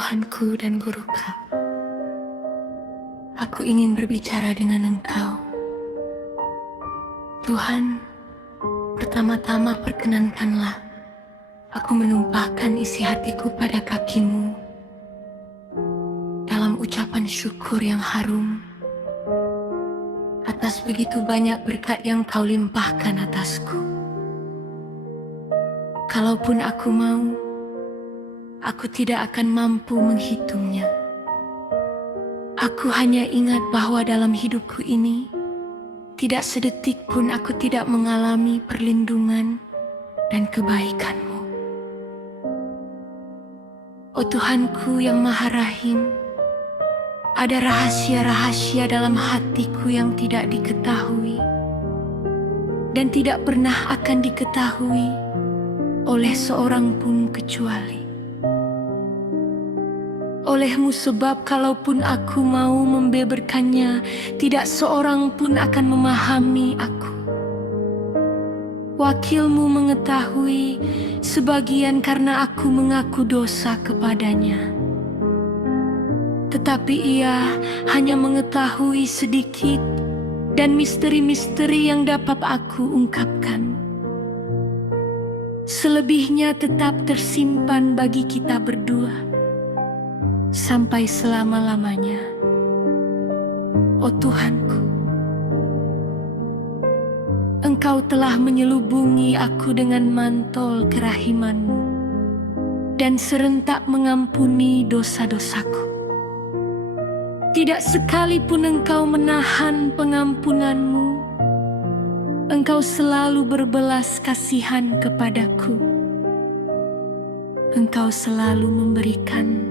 Tuhanku dan Guruku, aku ingin berbicara dengan Engkau. Tuhan, pertama-tama perkenankanlah aku menumpahkan isi hatiku pada kaki-Mu dalam ucapan syukur yang harum atas begitu banyak berkat yang Kau limpahkan atasku. Kalaupun aku mau, aku tidak akan mampu menghitungnya. Aku hanya ingat bahwa dalam hidupku ini, tidak sedetik pun aku tidak mengalami perlindungan dan kebaikan-Mu. Oh Tuhanku yang Maha Rahim, ada rahasia-rahasia dalam hatiku yang tidak diketahui dan tidak pernah akan diketahui oleh seorang pun kecuali oleh-Mu, sebab kalaupun aku mau membeberkannya, tidak seorang pun akan memahami aku. Wakil-Mu mengetahui sebagian karena aku mengaku dosa kepadanya, tetapi Ia hanya mengetahui sedikit dan misteri-misteri yang dapat aku ungkapkan. Selebihnya tetap tersimpan bagi kita berdua sampai selama-lamanya. Oh Tuhanku, Engkau telah menyelubungi aku dengan mantel kerahiman-Mu dan serentak mengampuni dosa-dosaku. Tidak sekalipun Engkau menahan pengampunan-Mu. Engkau selalu berbelas kasihan kepadaku. Engkau selalu memberikan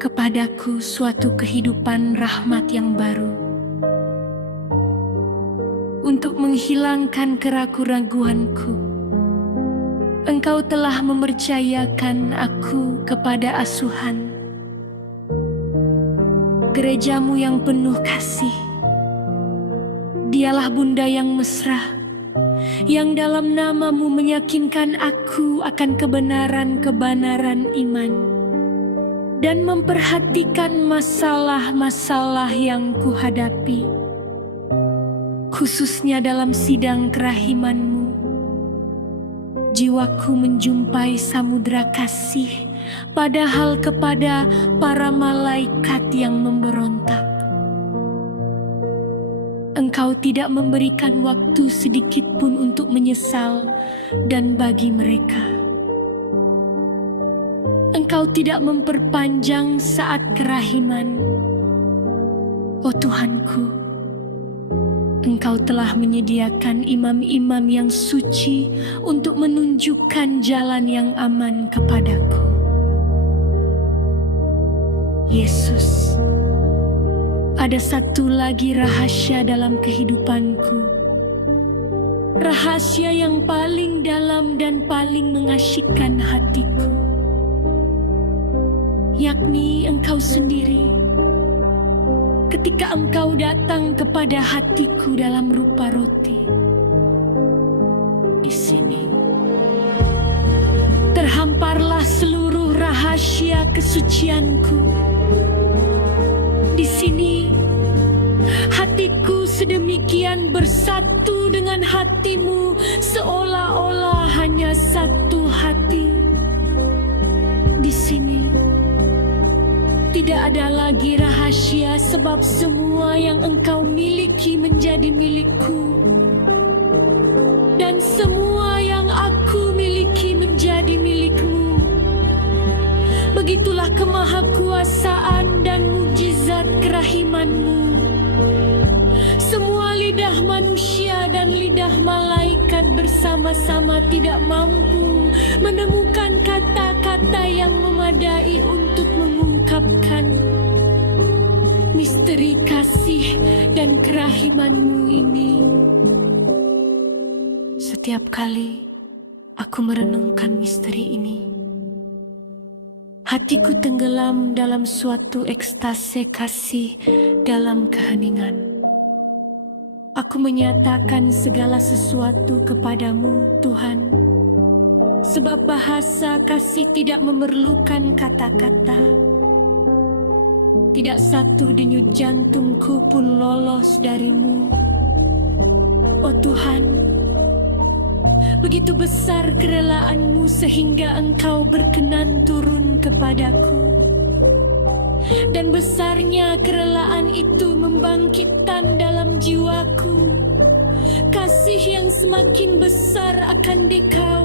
kepadaku suatu kehidupan rahmat yang baru, untuk menghilangkan keraguan-raguanku. Engkau telah mempercayakan aku kepada asuhan gereja-Mu yang penuh kasih. Dialah Bunda yang mesra, yang dalam nama-Mu meyakinkan aku akan kebenaran-kebenaran iman dan memperhatikan masalah-masalah yang kuhadapi, khususnya dalam sidang kerahiman-Mu. Jiwaku menjumpai samudra kasih, padahal kepada para malaikat yang memberontak. Engkau tidak memberikan waktu sedikit pun untuk menyesal, dan bagi mereka Engkau tidak memperpanjang saat kerahiman. Oh Tuhanku, Engkau telah menyediakan imam-imam yang suci untuk menunjukkan jalan yang aman kepadaku. Yesus, ada satu lagi rahasia dalam kehidupanku. Rahasia yang paling dalam dan paling mengasyikkan hatiku, yakni Engkau sendiri. Ketika Engkau datang kepada hatiku dalam rupa roti, di sini terhamparlah seluruh rahasia kesucianku. Di sini hatiku sedemikian bersatu dengan hati-Mu, seolah-olah hanya satu hati. Di sini tidak ada lagi rahasia, sebab semua yang Engkau miliki menjadi milikku, dan semua yang aku miliki menjadi milik-Mu. Begitulah kemahakuasaan dan mukjizat kerahiman-Mu. Semua lidah manusia dan lidah malaikat bersama-sama tidak mampu menemukan kata-kata yang memadai untuk mengungkapkan misteri kasih dan kerahiman-Mu ini. Setiap kali aku merenungkan misteri ini, hatiku tenggelam dalam suatu ekstase kasih dalam keheningan. Aku menyatakan segala sesuatu kepadamu, Tuhan, Sebab bahasa kasih tidak memerlukan kata-kata. Tidak satu denyut jantungku pun lolos darimu. Oh Tuhan, begitu besar kerelaanmu sehingga Engkau berkenan turun kepadaku. Dan besarnya kerelaan itu membangkitkan dalam jiwaku kasih yang semakin besar akan Dikau,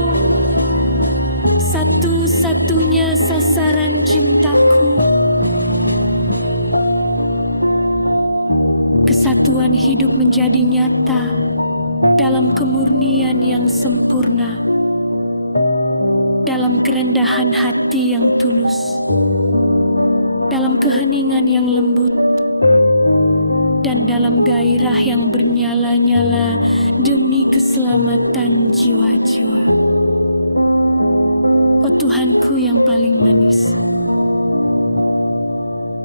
satu-satunya sasaran cintaku. Kesatuan hidup menjadi nyata dalam kemurnian yang sempurna, dalam kerendahan hati yang tulus, dalam keheningan yang lembut, dan dalam gairah yang bernyala-nyala demi keselamatan jiwa-jiwa. Oh Tuhanku yang paling manis,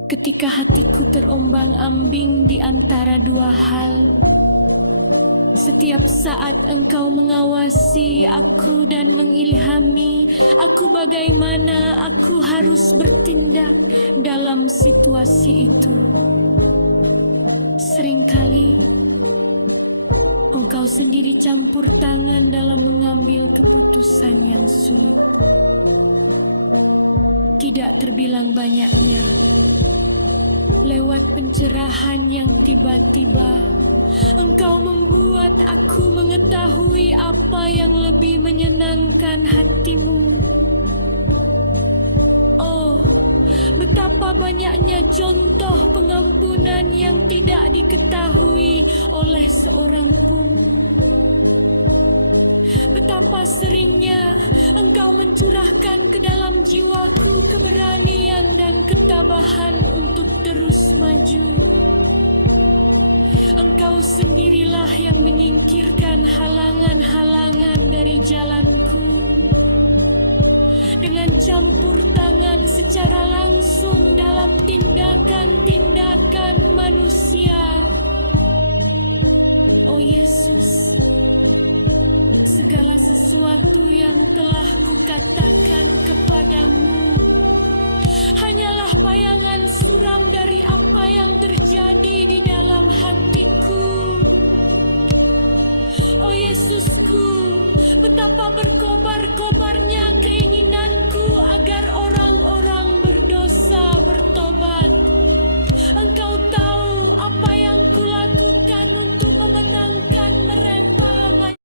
ketika hatiku terombang-ambing di antara dua hal, setiap saat Engkau mengawasi aku dan mengilhami aku bagaimana aku harus bertindak dalam situasi itu. Seringkali Engkau sendiri campur tangan dalam mengambil keputusan yang sulit. Tidak terbilang banyaknya, lewat pencerahan yang tiba-tiba, Engkau membuat aku mengetahui apa yang lebih menyenangkan hatimu. Oh, betapa banyaknya contoh pengampunan yang tidak diketahui oleh seorang pun. Betapa seringnya Engkau mencurahkan ke dalam jiwaku keberanian dan ketabahan untuk terus maju. Engkau sendirilah yang menyingkirkan halangan-halangan dari jalanku dengan campur tangan secara langsung dalam tindakan-tindakan manusia. Oh Yesus, segala sesuatu yang telah kukatakan kepadamu hanyalah bayangan suram dari apa yang terjadi di dalam hatiku. Oh Yesusku, betapa berkobar-kobarnya keinginanku agar orang-orang